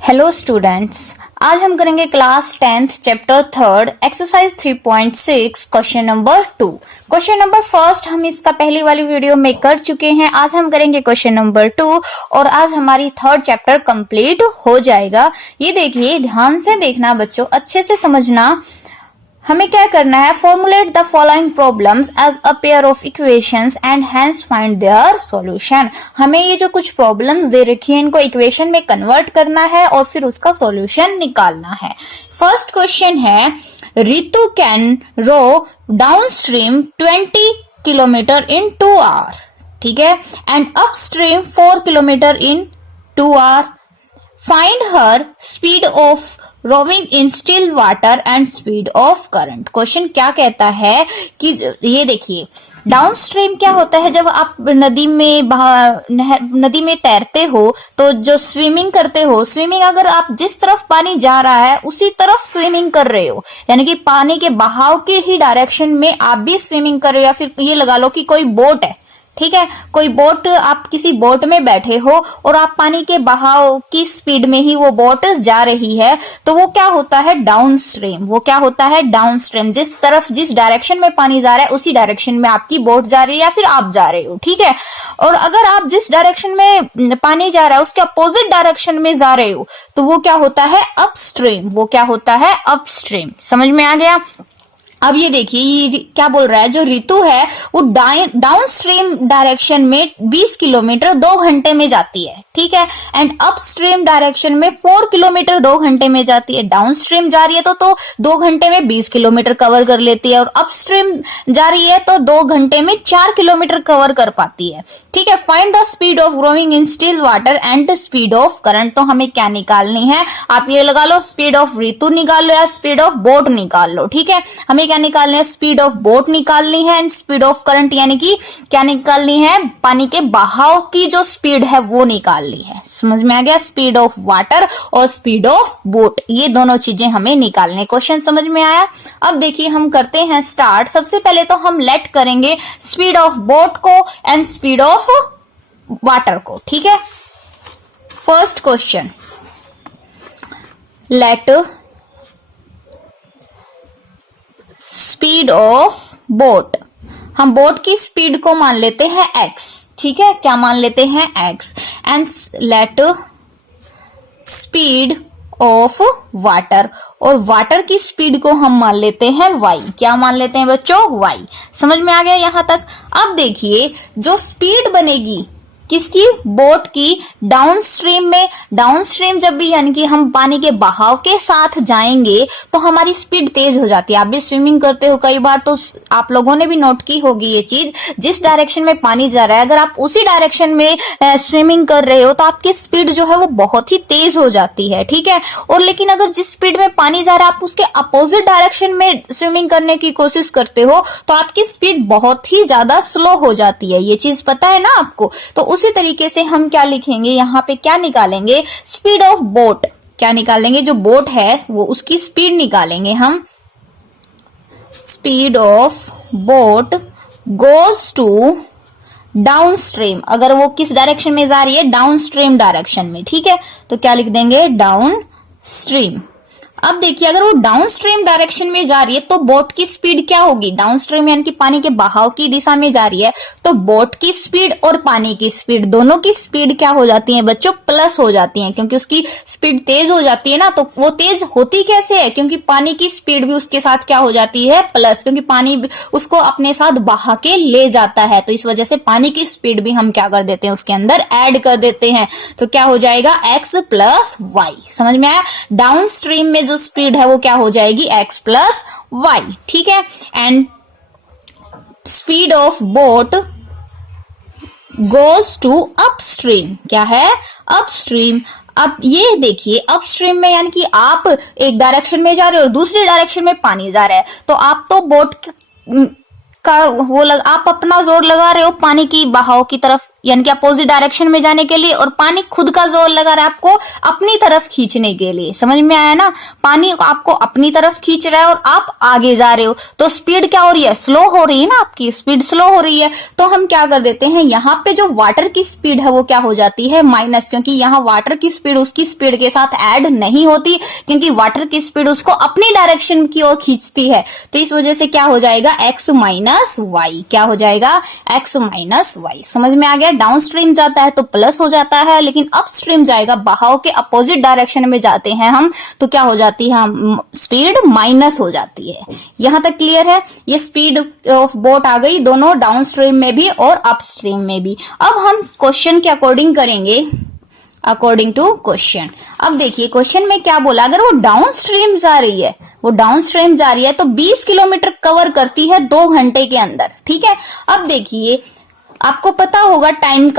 Hello students, आज हम करेंगे class 10th chapter 3rd exercise 3.6 question number 2। Question number first हम इसका पहली वाली वीडियो में कर चुके हैं। आज हम करेंगे क्वेश्चन नंबर 2 और आज हमारी 3rd चैप्टर कंप्लीट हो जाएगा। ये देखिए, ध्यान से देखना बच्चों, अच्छे से समझना। हमें क्या करना है, formulate the following problems as a pair of equations and hence find their solution. हमें ये जो कुछ प्रॉब्लम्स दे रखी है इनको इक्वेशन में कन्वर्ट करना है और फिर उसका सॉल्यूशन निकालना है। फर्स्ट क्वेश्चन है, Ritu can row downstream 20 kilometre in 2 hour, ठीक है, and upstream 4 kilometre in 2 hour. Find her speed of rowing in still water and speed of current. Question क्या कहता है कि ये देखिए, डाउनस्ट्रीम क्या होता है, जब आप नदी में तैरते हो तो जो स्विमिंग करते हो, स्विमिंग अगर आप जिस तरफ पानी जा रहा है उसी तरफ स्विमिंग कर रहे हो, यानी कि पानी के बहाव की ही डायरेक्शन में आप भी स्विमिंग कर रहे हो। या फिर ये लगा लो कि कोई बोट है, ठीक है, कोई बोट, आप किसी बोट में बैठे हो और आप पानी के बहाव की स्पीड में ही वो बोट जा रही है, तो वो क्या होता है, डाउनस्ट्रीम। वो क्या होता है, डाउनस्ट्रीम। जिस डायरेक्शन में पानी जा रहा है उसी डायरेक्शन में आपकी बोट जा रही है या फिर आप जा रहे हो, ठीक है। और अगर आप जिस डायरेक्शन में पानी जा रहा है उसके अपोजिट डायरेक्शन में जा रहे हो तो वो क्या होता है, अपस्ट्रीम। वो क्या होता है, अपस्ट्रीम। समझ में आ गया। अब ये देखिए, ये क्या बोल रहा है, जो ऋतु है वो डाउनस्ट्रीम डायरेक्शन में 20 किलोमीटर 2 घंटे में जाती है, ठीक है, एंड अपस्ट्रीम डायरेक्शन में 4 किलोमीटर 2 घंटे में जाती है। डाउनस्ट्रीम जा रही है तो 2 घंटे में 20 किलोमीटर कवर कर लेती है, और अपस्ट्रीम जा रही है तो 2 घंटे में 4 किलोमीटर कवर कर पाती है, ठीक है। Find the speed of rowing in still water and speed of current. तो हमें क्या निकालनी है, आप ये लगा लो, स्पीड ऑफ ऋतु निकाल लो या स्पीड ऑफ बोट निकाल लो, ठीक है। हमें क्या निकालनी है, स्पीड ऑफ बोट निकालनी है एंड स्पीड ऑफ करंट, यानी कि क्या निकालनी है, पानी के बहाव की जो स्पीड है वो निकालनी है। समझ में आ गया, स्पीड ऑफ वाटर और स्पीड ऑफ बोट, ये दोनों चीजें हमें निकालने। क्वेश्चन समझ में आया। अब देखिए हम करते हैं स्टार्ट। सबसे पहले तो हम लेट करेंगे स्पीड ऑफ बोट को एंड स्पीड ऑफ वाटर को, ठीक है। First question, let speed of boat. हम बोट की स्पीड को मान लेते हैं x, ठीक है, क्या मान लेते हैं x, and let speed of water, और वाटर की स्पीड को हम मान लेते हैं y। क्या मान लेते हैं बच्चों, y। समझ में आ गया यहां तक। अब देखिए, जो स्पीड बनेगी किसकी, बोट की, डाउनस्ट्रीम में। डाउनस्ट्रीम जब भी, यानी कि हम पानी के बहाव के साथ जाएंगे तो हमारी स्पीड तेज हो जाती है। आप भी स्विमिंग करते हो कई बार, तो आप लोगों ने भी नोट की होगी ये चीज। जिस डायरेक्शन में पानी जा रहा है, अगर आप उसी डायरेक्शन में स्विमिंग कर रहे हो तो आपकी स्पीड जो है वो बहुत ही तेज हो जाती है, ठीक है। और लेकिन अगर जिस स्पीड में पानी जा रहा है आप उसके अपोजिट डायरेक्शन में स्विमिंग करने की कोशिश करते हो तो आपकी स्पीड बहुत ही ज्यादा स्लो हो जाती है। ये चीज पता है ना आपको। तो उसी तरीके से हम क्या लिखेंगे, यहाँ पे क्या निकालेंगे, स्पीड ऑफ बोट। क्या निकालेंगे, जो बोट है वो उसकी स्पीड निकालेंगे हम। Speed of boat goes to downstream. अगर वो किस डायरेक्शन में जा रही है, डाउनस्ट्रीम डायरेक्शन में, ठीक है, तो क्या लिख देंगे, डाउन स्ट्रीम। अब देखिए, अगर वो डाउनस्ट्रीम डायरेक्शन में जा रही है तो बोट की स्पीड क्या होगी, डाउनस्ट्रीम यानी कि पानी के बहाव की दिशा में जा रही है, तो बोट की स्पीड और पानी की स्पीड, दोनों की स्पीड क्या हो जाती है बच्चों, प्लस हो जाती है, क्योंकि उसकी स्पीड तेज हो जाती है ना। तो वो तेज होती कैसे है, क्योंकि पानी की स्पीड भी उसके साथ क्या हो जाती है, प्लस, क्योंकि पानी उसको अपने साथ बहा के ले जाता है। तो इस वजह से पानी की स्पीड भी हम क्या कर देते हैं, उसके अंदर ऐड कर देते हैं। तो क्या हो जाएगा, x प्लस वाई। समझ में आया। डाउनस्ट्रीम में जो स्पीड है वो क्या हो जाएगी, x प्लस वाई, ठीक है। And speed of boat goes to upstream. क्या है, अपस्ट्रीम। अब ये देखिए, अपस्ट्रीम में यानी कि आप एक डायरेक्शन में जा रहे हो और दूसरी डायरेक्शन में पानी जा रहा है, तो आप तो बोट का आप अपना जोर लगा रहे हो पानी की बहाव की तरफ यानी कि अपोजिट डायरेक्शन में जाने के लिए, और पानी खुद का जोर लगा रहा है आपको अपनी तरफ खींचने के लिए। समझ में आया ना? पानी आपको अपनी तरफ खींच रहा है और आप आगे जा रहे हो, तो स्पीड क्या हो रही है? स्लो हो रही है ना, आपकी स्पीड स्लो हो रही है। तो हम क्या कर देते हैं, यहाँ पे जो वाटर की स्पीड है वो क्या हो जाती है? माइनस, क्योंकि यहाँ वाटर की स्पीड उसकी स्पीड के साथ ऐड नहीं होती, क्योंकि वाटर की स्पीड उसको अपनी डायरेक्शन की ओर खींचती है। तो इस वजह से क्या हो जाएगा? x minus y. क्या हो जाएगा? x minus y. समझ में आ गया? डाउन स्ट्रीम जाता है तो प्लस हो जाता है, लेकिन अप स्ट्रीम जाएगा, बहाव के अपोजिट डायरेक्शन में जाते हैं हम, तो क्या हो जाती है? स्पीड माइनस हो जाती है। यहां तक क्लियर है? ये स्पीड ऑफ बोट आ गई, दोनों डाउन स्ट्रीम में भी और अप स्ट्रीम में भी। अब हम क्वेश्चन के अकॉर्डिंग करेंगे, अकॉर्डिंग टू क्वेश्चन। अब देखिए क्वेश्चन में क्या बोला, अगर वो डाउन स्ट्रीम जा रही है, वो डाउन स्ट्रीम जा रही है तो 20 किलोमीटर कवर करती है 2 घंटे के अंदर। ठीक है, अब देखिए आपको पता होगा टाइम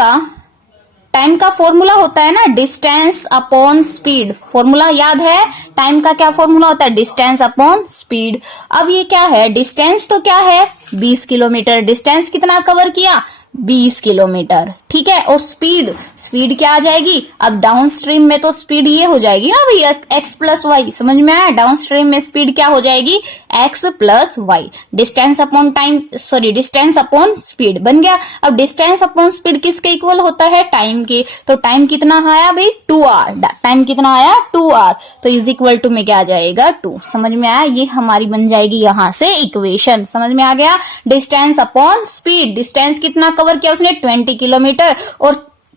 का फॉर्मूला होता है ना, डिस्टेंस अपॉन स्पीड। फॉर्मूला याद है? टाइम का क्या फॉर्मूला होता है? Distance upon speed. अब ये क्या है? डिस्टेंस तो क्या है? 20 किलोमीटर। डिस्टेंस कितना कवर किया? 20 किलोमीटर। ठीक है, और स्पीड क्या आ जाएगी? अब डाउन स्ट्रीम में तो स्पीड ये हो जाएगी ना भैया, x प्लस वाई। समझ में आया? डाउन स्ट्रीम में स्पीड क्या हो जाएगी? x plus y. Distance upon time, sorry distance upon speed बन गया। अब डिस्टेंस अपॉन स्पीड किसके इक्वल होता है? टाइम के। तो टाइम कितना आया भाई? 2 आवर। टाइम कितना आया? 2 आवर। तो इज इक्वल टू में क्या आ जाएगा? 2। समझ में आया? ये हमारी बन जाएगी यहां से इक्वेशन। समझ में आ गया? Distance upon speed. डिस्टेंस कितना कवर किया उसने? 20 किलोमीटर, और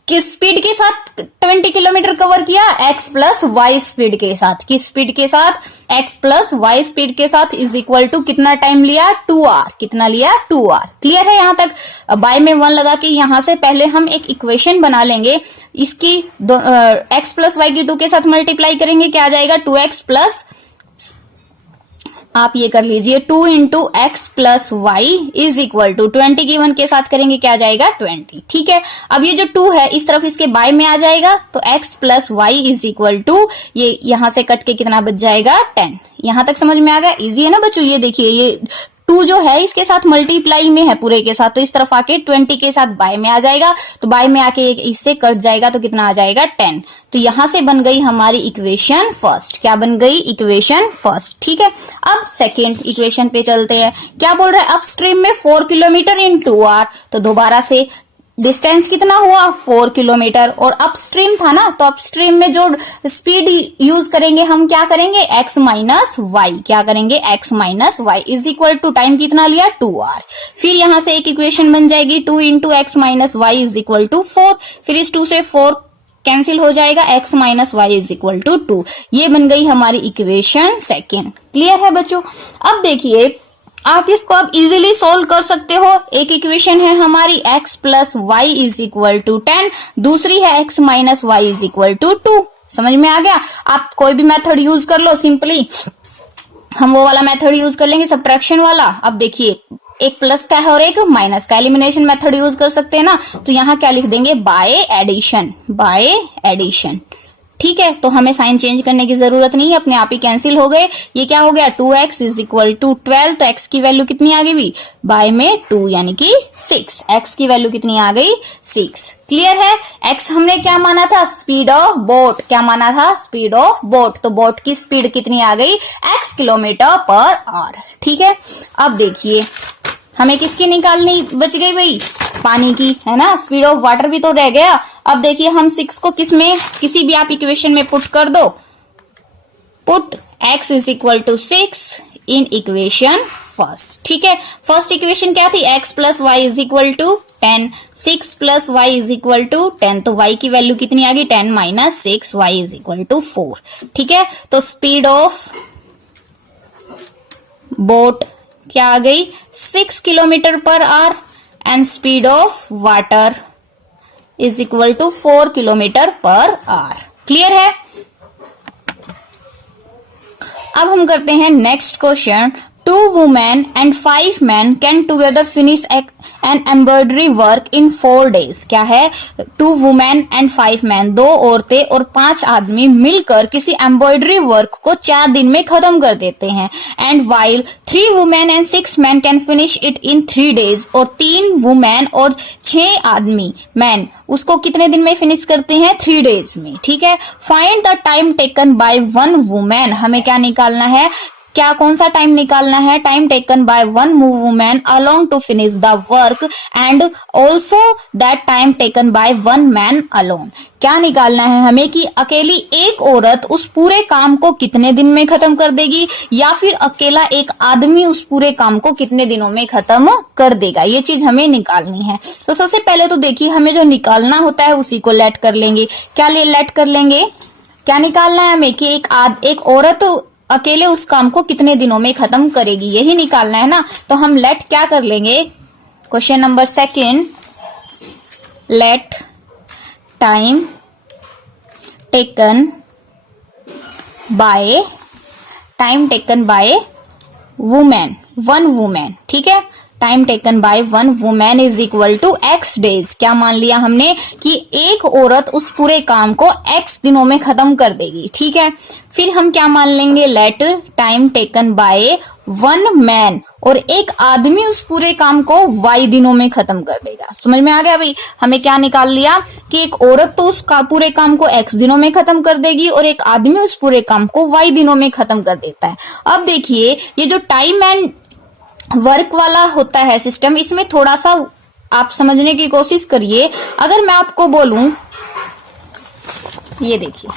किस स्पीड के साथ 20 किलोमीटर कवर किया? x प्लस वाई स्पीड के साथ। किस स्पीड के साथ? x प्लस वाई स्पीड के साथ। इज इक्वल टू कितना टाइम लिया? 2 आवर। कितना लिया? 2 आवर। क्लियर है यहां तक? बाय में 1 लगा के यहां से पहले हम एक इक्वेशन बना लेंगे, इसकी x प्लस वाई की 2 के साथ मल्टीप्लाई करेंगे, क्या आ जाएगा? 2x प्लस, आप ये कर लीजिए, 2 into x plus y is equal to 20 की 1 के साथ करेंगे, क्या आ जाएगा? 20। ठीक है, अब ये जो 2 है इस तरफ इसके बाय में आ जाएगा, तो x plus y is equal to, ये यहां से कट के कितना बच जाएगा? 10। यहां तक समझ में आ गया? इजी है ना बच्चों? ये देखिए, ये 2 जो है इसके साथ मल्टीप्लाई में है पूरे के साथ, तो इस तरफ आके 20 के साथ बाय में आ जाएगा, तो बाय में आके इससे कट जाएगा, तो कितना आ जाएगा? 10। तो यहां से बन गई हमारी इक्वेशन फर्स्ट। क्या बन गई? Equation first. ठीक है, अब सेकेंड इक्वेशन पे चलते हैं। क्या बोल रहा है? अपस्ट्रीम में 4 किलोमीटर इन 2 आवर। तो दोबारा से डिस्टेंस कितना हुआ? 4 किलोमीटर, और अपस्ट्रीम था ना, तो अपस्ट्रीम में जो स्पीड यूज करेंगे हम, क्या करेंगे? x minus y. क्या करेंगे? x minus y is equal to time कितना लिया? 2 आवर। फिर यहां से एक इक्वेशन बन जाएगी, 2 into x minus y is equal to 4। फिर इस 2 से 4 कैंसिल हो जाएगा, x minus y is equal to 2। ये बन गई हमारी इक्वेशन सेकेंड। क्लियर है बच्चों? अब देखिए आप इसको अब इजीली सोल्व कर सकते हो। एक इक्वेशन है हमारी x plus y is equal to 10, दूसरी है x minus y is equal to 2। समझ में आ गया? आप कोई भी मेथड यूज कर लो, सिंपली हम वो वाला मेथड यूज कर लेंगे, सब्ट्रैक्शन वाला। अब देखिए एक प्लस का है और एक माइनस का, एलिमिनेशन मेथड यूज कर सकते हैं ना, तो यहाँ क्या लिख देंगे? By addition. By addition. ठीक है, तो हमें साइन चेंज करने की जरूरत नहीं है, अपने आप ही कैंसिल हो गए। ये क्या हो गया? 2x इज इक्वल टू 12, तो x की वैल्यू कितनी आ गई? बाय में 2 यानी कि 6। x की वैल्यू कितनी आ गई? 6। क्लियर है? x हमने क्या माना था? Speed of boat. क्या माना था? Speed of boat. तो बोट की स्पीड कितनी आ गई? x kilometre per our. ठीक है, अब देखिए हमें किसकी निकालनी बच गई भाई? पानी की, है ना? स्पीड ऑफ वाटर भी तो रह गया। अब देखिए हम 6 को किसमें, किसी भी आप इक्वेशन में पुट कर दो। Put x is equal to 6 in equation first. ठीक है, फर्स्ट इक्वेशन क्या थी? x plus y is equal to 10। 6 plus y is equal to 10, तो y की वैल्यू कितनी आ गई? 10 minus 6, y is equal to 4। ठीक है, तो स्पीड ऑफ बोट क्या आ गई? 6 kilometre per hour, and speed of water is equal to 4 kilometre per hour. Clear है? अब हम करते हैं next question. 2 women and 5 men can together finish an embroidery work in 4 days. क्या है? 2 women and 5 men, 2 औरतें और 5 आदमी मिलकर किसी एम्ब्रॉयडरी वर्क को 4 दिन में खत्म कर देते हैं. And while 3 women and 6 men can finish it in 3 days, और 3 women और 6 आदमी मैन उसको कितने दिन में फिनिश करते हैं? 3 days में. ठीक है. Find the time taken by 1 woman. हमें क्या निकालना है? क्या कौन सा टाइम निकालना है? Time taken by 1 women along to finish the work and also that time taken by 1 man alone. क्या निकालना है हमें कि अकेली एक औरत उस पूरे काम को कितने दिन में खत्म कर देगी, या फिर अकेला एक आदमी उस पूरे काम को कितने दिनों में खत्म कर देगा. ये चीज हमें निकालनी है. तो सबसे पहले तो देखिए हमें जो निकालना होता है उसी को लेट कर लेंगे. क्या लेट कर लेंगे? क्या निकालना है हमें कि एक औरत अकेले उस काम को कितने दिनों में खत्म करेगी, यही निकालना है ना. तो हम लेट क्या कर लेंगे? Question number 2, let time taken by women, 1 women. ठीक है. Time taken by 1 women is equal to x days. क्या मान लिया हमने कि एक औरत उस पूरे काम को x दिनों में खत्म कर देगी. ठीक है. फिर हम क्या मान लेंगे? Let time taken by 1 man, और एक आदमी उस पूरे काम को y दिनों में खत्म कर देगा. समझ में आ गया भाई? हमें क्या निकाल लिया कि एक औरत तो उस पूरे काम को x दिनों में खत्म कर देगी और एक आदमी उस पूरे काम को y दिनों में खत्म कर देता है. अब देखिए ये जो टाइम एंड वर्क वाला होता है सिस्टम, इसमें थोड़ा सा आप समझने की कोशिश करिए. अगर मैं आपको बोलूं, ये देखिए,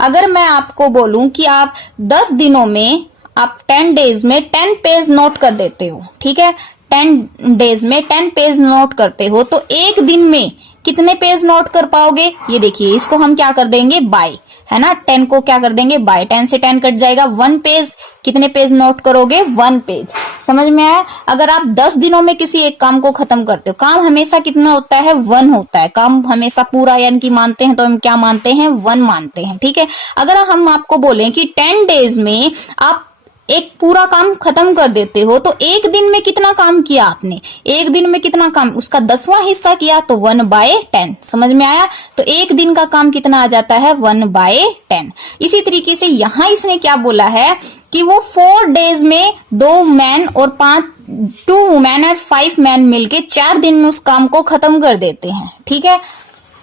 अगर मैं आपको बोलूं कि आप 10 दिनों में, आप 10 डेज में 10 पेज नोट कर देते हो. ठीक है. 10 डेज में 10 पेज नोट करते हो तो एक दिन में कितने पेज नोट कर पाओगे? ये देखिए, इसको हम क्या कर देंगे? बाय, है ना. 10 को क्या कर देंगे? बाय. 10 से 10 कट जाएगा. 1 पेज, कितने पेज नोट करोगे? 1 पेज. समझ में आया? अगर आप 10 दिनों में किसी एक काम को खत्म करते हो, काम हमेशा कितना होता है? 1 होता है. काम हमेशा पूरा यानी कि मानते हैं तो हम क्या मानते हैं? 1 मानते हैं. ठीक है. अगर हम आपको बोलें कि 10 डेज में आप एक पूरा काम खत्म कर देते हो तो एक दिन में कितना काम किया आपने? एक दिन में कितना काम? उसका 10वां हिस्सा किया तो 1/10. समझ में आया? तो एक दिन का काम कितना आ जाता है? 1/10. इसी तरीके से यहां इसने क्या बोला है कि वो 4 डेज में 2 मैन और 2 वुमेन और 5 मैन मिलके 4 दिन में उस काम को खत्म कर देते हैं. ठीक है.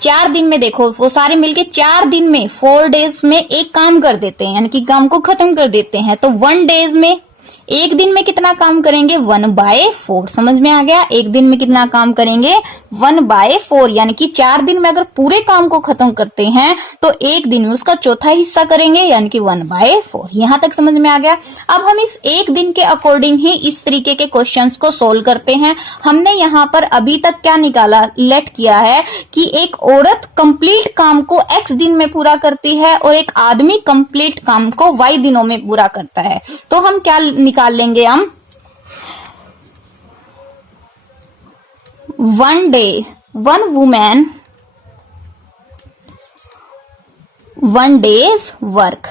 4 दिन में देखो वो सारे मिलके 4 दिन में 4 डेज में एक काम कर देते हैं, यानी कि काम को खत्म कर देते हैं. तो 1 डेज में, एक दिन में कितना काम करेंगे? 1/4. समझ में आ गया? एक दिन में कितना काम करेंगे? 1/4. यानी कि 4 दिन में अगर पूरे काम को खत्म करते हैं तो एक दिन में उसका चौथा हिस्सा करेंगे, यानी कि 1/4. यहां तक समझ में आ गया? अब हम इस एक दिन के अकॉर्डिंग ही इस तरीके के क्वेश्चंस को सोल्व करते हैं. हमने यहाँ पर अभी तक क्या निकाला, लेट किया है कि एक औरत कंप्लीट काम को x दिन में पूरा करती है और एक आदमी कंप्लीट काम को y दिनों में पूरा करता है. तो हम क्या निकाल लेंगे? हम 1 day 1 woman 1 day's work,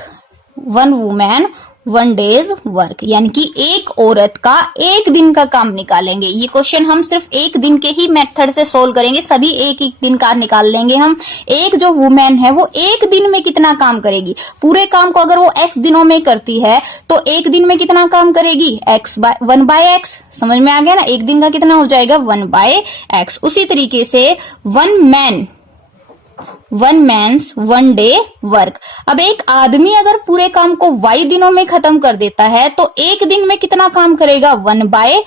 1 woman 1 day's work, यानी कि एक औरत का एक दिन का काम निकालेंगे. ये क्वेश्चन हम सिर्फ एक दिन के ही मेथड से सोल्व करेंगे. सभी एक एक दिन का निकाल लेंगे हम. एक जो वुमेन है वो एक दिन में कितना काम करेगी? पूरे काम को अगर वो x दिनों में करती है तो एक दिन में कितना काम करेगी? 1/x. समझ में आ गया ना? एक दिन का कितना हो जाएगा? 1/x. उसी तरीके से 1 man's 1 day वर्क. अब एक आदमी अगर पूरे काम को y दिनों में खत्म कर देता है तो एक दिन में कितना काम करेगा? 1/y.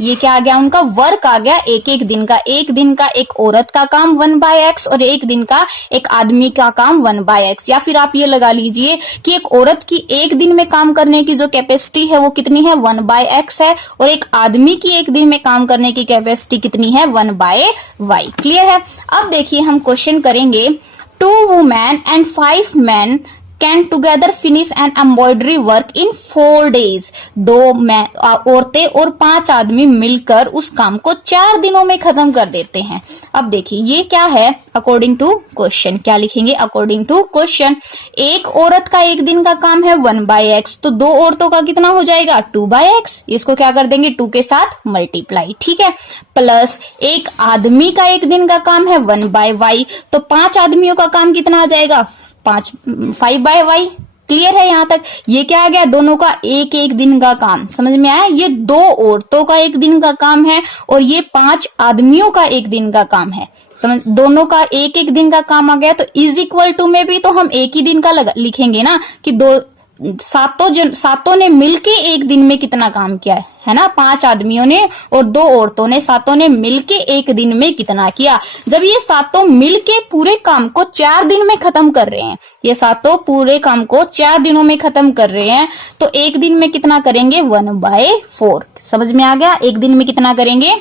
ये क्या आ गया? उनका वर्क आ गया एक एक दिन का. एक दिन का एक औरत का काम 1/x और एक दिन का एक आदमी का काम 1/x. या फिर आप ये लगा लीजिए कि एक औरत की एक दिन में काम करने की जो कैपेसिटी है वो कितनी है? 1/x है, और एक आदमी की एक दिन में काम करने की कैपेसिटी कितनी है? 1/y. क्लियर है? अब देखिए हम क्वेश्चन करेंगे 2 women and 5 men can together finish an embroidery work in 4 days। 2 औरतें और 5 आदमी मिलकर उस काम को 4 दिनों में खत्म कर देते हैं। अब देखिए ये क्या है, अकॉर्डिंग टू क्वेश्चन क्या लिखेंगे, अकॉर्डिंग टू क्वेश्चन एक औरत का एक दिन का काम है 1/x, तो 2 औरतों का कितना हो जाएगा 2/x। इसको क्या कर देंगे 2 के साथ मल्टीप्लाई, ठीक है, प्लस एक आदमी का एक दिन का काम है 1/y, तो 5 आदमियों का काम कितना आ जाएगा 5/y। क्लियर है यहाँ तक। ये क्या आ गया, दोनों का एक एक दिन का काम, समझ में आया। ये 2 औरतों का एक दिन का काम है और ये 5 आदमियों का एक दिन का काम है, समझ, दोनों का एक एक दिन का काम आ गया। तो इज इक्वल टू में भी तो हम एक ही दिन का लिखेंगे ना, कि सातों ने मिलके एक दिन में कितना काम किया है ना, 5 आदमियों ने और 2 औरतों ने, सातों ने मिलके एक दिन में कितना किया। जब ये सातों मिलके पूरे काम को 4 दिन में खत्म कर रहे हैं, ये सातों पूरे काम को 4 दिनों में खत्म कर रहे हैं, तो एक दिन में कितना करेंगे 1/4। समझ में आ गया, एक दिन में कितना करेंगे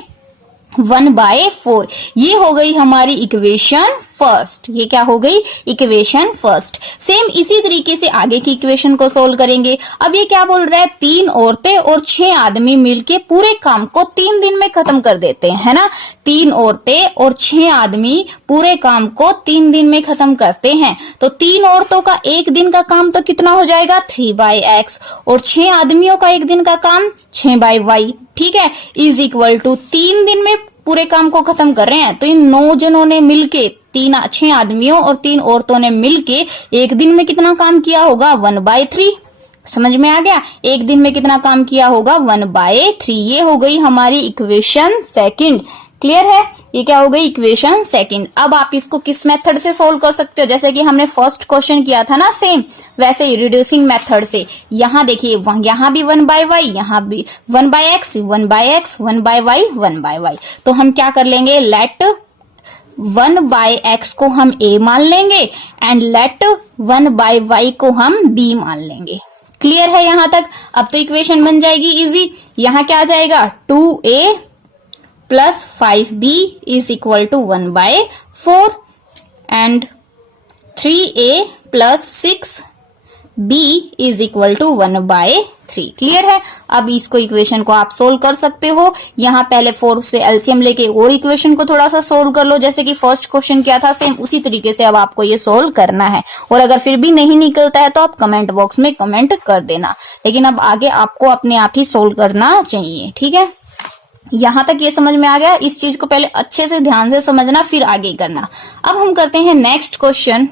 1/4। ये हो गई हमारी इक्वेशन फर्स्ट, ये क्या हो गई इक्वेशन फर्स्ट। सेम इसी तरीके से आगे की इक्वेशन को सोल्व करेंगे। अब ये क्या बोल रहा है, 3 औरतें और 6 आदमी मिलके पूरे काम को 3 दिन में खत्म कर देते हैं, है ना। 3 औरतें और 6 आदमी पूरे काम को 3 दिन में खत्म करते हैं, तो 3 औरतों का एक दिन का काम तो कितना हो जाएगा 3/x, और 6 आदमियों का एक दिन का काम 6/y, ठीक है, इज इक्वल टू 3 दिन में पूरे काम को खत्म कर रहे हैं, तो इन 9 जनों ने मिलके 6 आदमियों और 3 औरतों ने मिलके एक दिन में कितना काम किया होगा 1/3। समझ में आ गया, एक दिन में कितना काम किया होगा 1/3। ये हो गई हमारी इक्वेशन सेकंड। क्लियर है, ये क्या हो गई इक्वेशन सेकंड। अब आप इसको किस मेथड से सोल्व कर सकते हो, जैसे कि हमने फर्स्ट क्वेश्चन किया था ना, सेम वैसे ही रिड्यूसिंग मेथड से। यहाँ देखिए, यहाँ भी 1/y, यहाँ भी 1/x, 1/x, 1/y, 1/y, तो हम क्या कर लेंगे, लेट 1/x को हम a मान लेंगे एंड लेट 1/y को हम b मान लेंगे। क्लियर है यहाँ तक। अब तो इक्वेशन बन जाएगी इजी। यहाँ क्या आ जाएगा 2a plus 5b is equal to 1/4 and 3a plus 6b is equal to 1/3। Clear है। अब इसको इक्वेशन को आप सोल्व कर सकते हो। यहाँ पहले 4 से एलसीएम लेके और इक्वेशन को थोड़ा सा सोल्व कर लो, जैसे कि फर्स्ट क्वेश्चन किया था, सेम उसी तरीके से अब आपको ये सोल्व करना है। और अगर फिर भी नहीं निकलता है तो आप कमेंट बॉक्स में कमेंट कर देना, लेकिन अब आगे आपको अपने आप ही सोल्व करना चाहिए। ठीक है, यहां तक ये समझ में आ गया। इस चीज को पहले अच्छे से ध्यान से समझना, फिर आगे करना। अब हम करते हैं next question.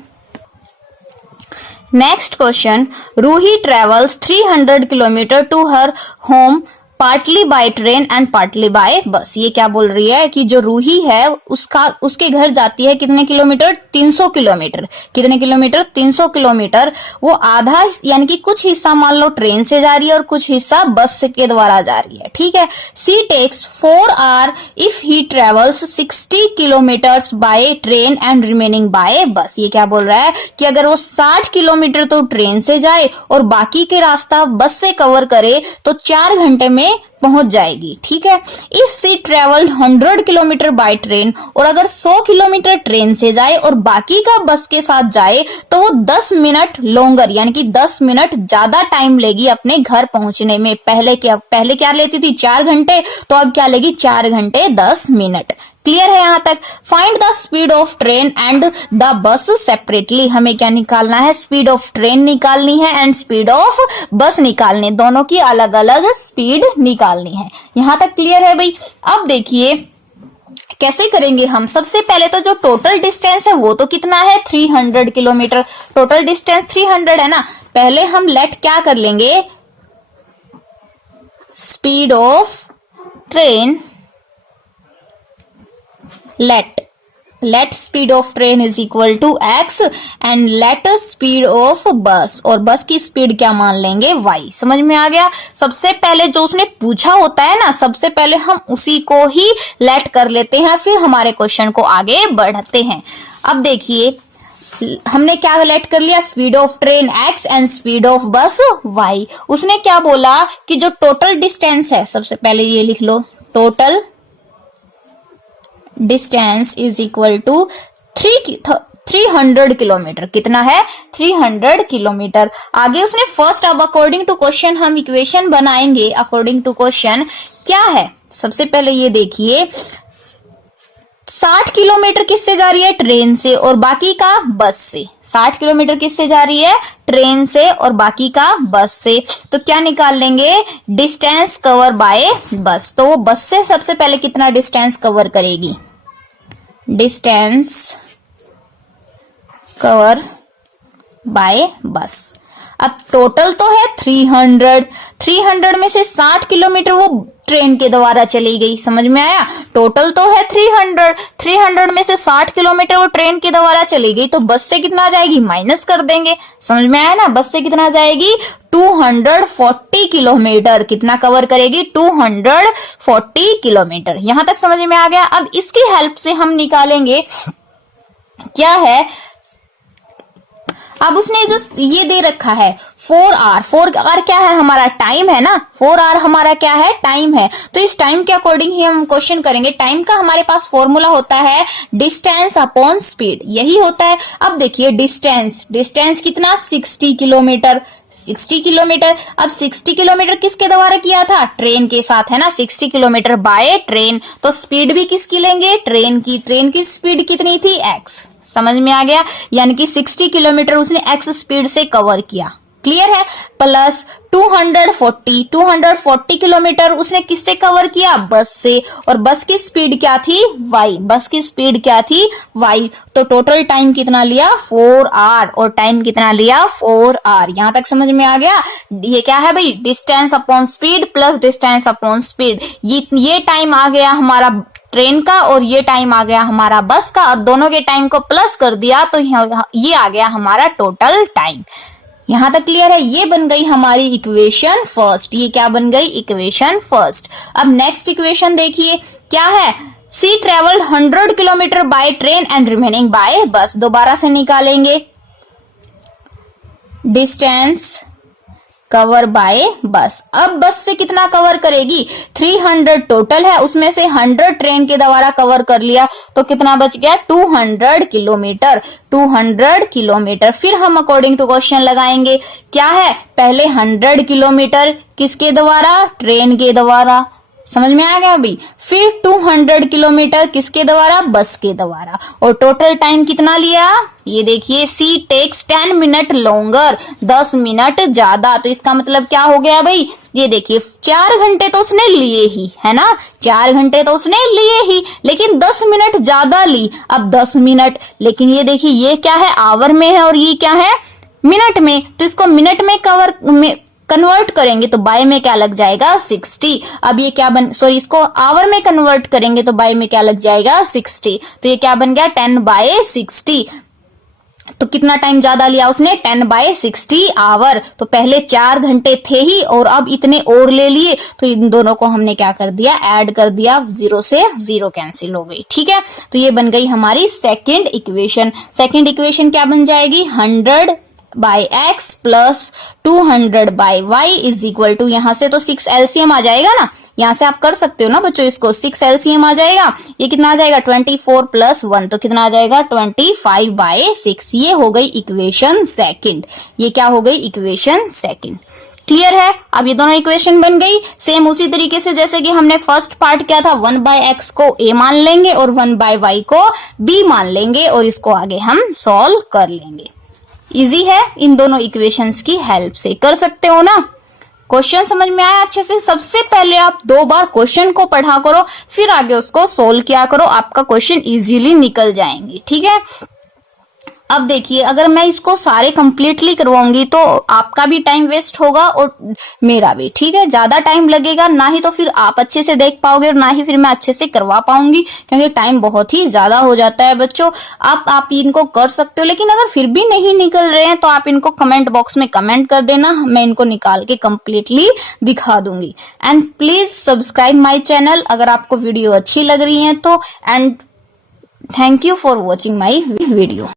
Next question, Ruhi travels 300 kilometre to her home partly by train and partly by bus. ये क्या बोल रही है कि जो रूही है उसके घर जाती है कितने किलोमीटर 300 किलोमीटर। कितने किलोमीटर 300 किलोमीटर। वो आधा यानी कि कुछ हिस्सा मान लो ट्रेन से जा रही है और कुछ हिस्सा बस के द्वारा जा रही है। ठीक है, C takes 4 hour if he travels 60 kilometres by train and remaining by bus. ये क्या बोल रहा है कि अगर वो 60 किलोमीटर तो ट्रेन से जाए और बाकी के रास्ता बस से कवर करे तो 4 घंटे में पहुंच जाएगी। ठीक है, if she travelled 100 kilometre by train, और अगर 100 किलोमीटर ट्रेन से जाए और बाकी का बस के साथ जाए तो वो 10 मिनट लॉन्गर यानी कि 10 मिनट ज्यादा टाइम लेगी अपने घर पहुंचने में। पहले क्या लेती थी 4 घंटे, तो अब क्या लेगी 4 घंटे 10 मिनट। क्लियर है यहाँ तक। Find the speed of train and the bus separately. हमें क्या निकालना है, स्पीड ऑफ ट्रेन निकालनी है एंड स्पीड ऑफ बस निकालनी, दोनों की अलग अलग स्पीड निकालनी है। यहाँ तक क्लियर है भाई। अब देखिए कैसे करेंगे हम। सबसे पहले तो जो टोटल डिस्टेंस है वो तो कितना है 300 किलोमीटर। टोटल डिस्टेंस 300 है ना। पहले हम लेट क्या कर लेंगे, speed of train, let speed of train is equal to x and let speed of bus, और बस की स्पीड क्या मान लेंगे y। समझ में आ गया। सबसे पहले जो उसने पूछा होता है ना, सबसे पहले हम उसी को ही लेट कर लेते हैं, फिर हमारे क्वेश्चन को आगे बढ़ाते हैं। अब देखिए हमने क्या लेट कर लिया, speed of train x and speed of बस y। उसने क्या बोला कि जो टोटल डिस्टेंस है, सबसे पहले ये लिख लो, total distance is equal to 300 kilometre. कितना है? 300 किलोमीटर। आगे उसने फर्स्ट, अब अकॉर्डिंग टू क्वेश्चन हम इक्वेशन बनाएंगे। अकॉर्डिंग टू क्वेश्चन क्या है? सबसे पहले ये देखिए, 60 किलोमीटर किससे जा रही है? ट्रेन से, और बाकी का बस से। 60 किलोमीटर किससे जा रही है? ट्रेन से, और बाकी का बस से। तो क्या निकाल लेंगे? डिस्टेंस कवर बाय बस। तो वो बस से सबसे पहले कितना डिस्टेंस कवर करेगी? डिस्टेंस कवर बाय बस। अब टोटल तो है 300 में से 60 किलोमीटर वो ट्रेन के द्वारा चली गई। समझ में आया? टोटल तो है 300 में से 60 किलोमीटर वो ट्रेन के द्वारा चली गई, तो बस से कितना आ जाएगी? माइनस कर देंगे। समझ में आया ना? बस से कितना आ जाएगी? 240 किलोमीटर। कितना कवर करेगी? 240 किलोमीटर। यहां तक समझ में आ गया? अब इसकी हेल्प से हम निकालेंगे क्या है। अब उसने जो ये दे रखा है 4 आवर क्या है? हमारा टाइम है ना। 4 आवर हमारा क्या है? टाइम है। तो इस टाइम के अकॉर्डिंग ही हम क्वेश्चन करेंगे। टाइम का हमारे पास फॉर्मूला होता है डिस्टेंस अपॉन स्पीड, यही होता है। अब देखिए डिस्टेंस कितना? 60 किलोमीटर। 60 किलोमीटर। अब 60 किलोमीटर किसके द्वारा किया था? ट्रेन के साथ, है ना। 60 किलोमीटर बाय ट्रेन। तो स्पीड भी किसकी लेंगे? ट्रेन की। ट्रेन की स्पीड कितनी थी? x। समझ में आ गया? यानी कि 60 किलोमीटर उसने x स्पीड से कवर किया। क्लियर है? प्लस 240 किलोमीटर उसने किससे कवर किया? बस से। और बस की स्पीड क्या थी? y। बस की स्पीड क्या थी? y। तो टोटल टाइम कितना लिया? 4 आवर। और टाइम कितना लिया? 4 आवर। यहां तक समझ में आ गया? ये क्या है भाई? Distance upon speed plus distance upon speed. ये टाइम आ गया हमारा ट्रेन का, और ये टाइम आ गया हमारा बस का, और दोनों के टाइम को प्लस कर दिया तो ये आ गया हमारा टोटल टाइम। यहां तक क्लियर है? ये बन गई हमारी इक्वेशन फर्स्ट। ये क्या बन गई? Equation first. अब नेक्स्ट इक्वेशन देखिए क्या है। C travelled 100 kilometre by train and remaining by bus. दोबारा से निकालेंगे डिस्टेंस कवर बाय बस। अब बस से कितना कवर करेगी? 300 टोटल है, उसमें से 100 ट्रेन के द्वारा कवर कर लिया, तो कितना बच गया? 200 किलोमीटर। 200 किलोमीटर। फिर हम अकॉर्डिंग टू क्वेश्चन लगाएंगे क्या है? पहले 100 किलोमीटर किसके द्वारा? ट्रेन के द्वारा। समझ में आ गया अभी? फिर 200 किलोमीटर किसके द्वारा? बस के द्वारा। और टोटल टाइम कितना लिया? ये देखिए, सी टेक्स 10 मिनट लॉन्गर। 10 मिनट ज्यादा। तो इसका मतलब क्या हो गया भाई? ये देखिए 4 घंटे तो उसने लिए ही, है ना। 4 घंटे तो उसने लिए ही, लेकिन 10 मिनट ज्यादा ली। अब 10 मिनट, लेकिन ये देखिए ये क्या है? आवर में है, और ये क्या है? मिनट में। तो इसको मिनट में कन्वर्ट करेंगे तो बाय में क्या लग जाएगा? 60। अब ये क्या इसको आवर में कन्वर्ट करेंगे तो बाय में क्या लग जाएगा? 60। तो ये क्या बन गया? 10/60। तो कितना टाइम ज्यादा लिया उसने? 10/60 आवर। तो पहले 4 घंटे थे ही, और अब इतने और ले लिए, तो इन दोनों को हमने क्या कर दिया? ऐड कर दिया। 0 से 0 कैंसिल हो गई। ठीक है? तो ये बन गई हमारी सेकेंड इक्वेशन। सेकेंड इक्वेशन क्या बन जाएगी? 100/x plus 200/y is equal to, यहां से तो 6 एलसीएम आ जाएगा ना। यहां से आप कर सकते हो ना बच्चों इसको। 6 एलसीएम आ जाएगा। ये कितना आ जाएगा? 24 + 1, तो कितना आ जाएगा? 25/6। ये हो गई इक्वेशन सेकंड। ये क्या हो गई? Equation second. क्लियर है? अब ये दोनों इक्वेशन बन गई। सेम उसी तरीके से जैसे कि हमने फर्स्ट पार्ट किया था, 1/x को a मान लेंगे और 1/y को b मान लेंगे, और इसको आगे हम सॉल्व कर लेंगे। इजी है? इन दोनों इक्वेशंस की हेल्प से कर सकते हो ना। क्वेश्चन समझ में आया अच्छे से? सबसे पहले आप 2 बार क्वेश्चन को पढ़ा करो, फिर आगे उसको सोल्व किया करो, आपका क्वेश्चन इजीली निकल जाएंगे। ठीक है? अब देखिए, अगर मैं इसको सारे कंप्लीटली करवाऊंगी तो आपका भी टाइम वेस्ट होगा और मेरा भी। ठीक है? ज्यादा टाइम लगेगा, ना ही तो फिर आप अच्छे से देख पाओगे और ना ही फिर मैं अच्छे से करवा पाऊंगी, क्योंकि टाइम बहुत ही ज्यादा हो जाता है बच्चों। आप इनको कर सकते हो, लेकिन अगर फिर भी नहीं निकल रहे हैं तो आप इनको कमेंट बॉक्स में कमेंट कर देना, मैं इनको निकाल के कंप्लीटली दिखा दूंगी। And please subscribe my channel अगर आपको वीडियो अच्छी लग रही है तो। And thank you for watching my video.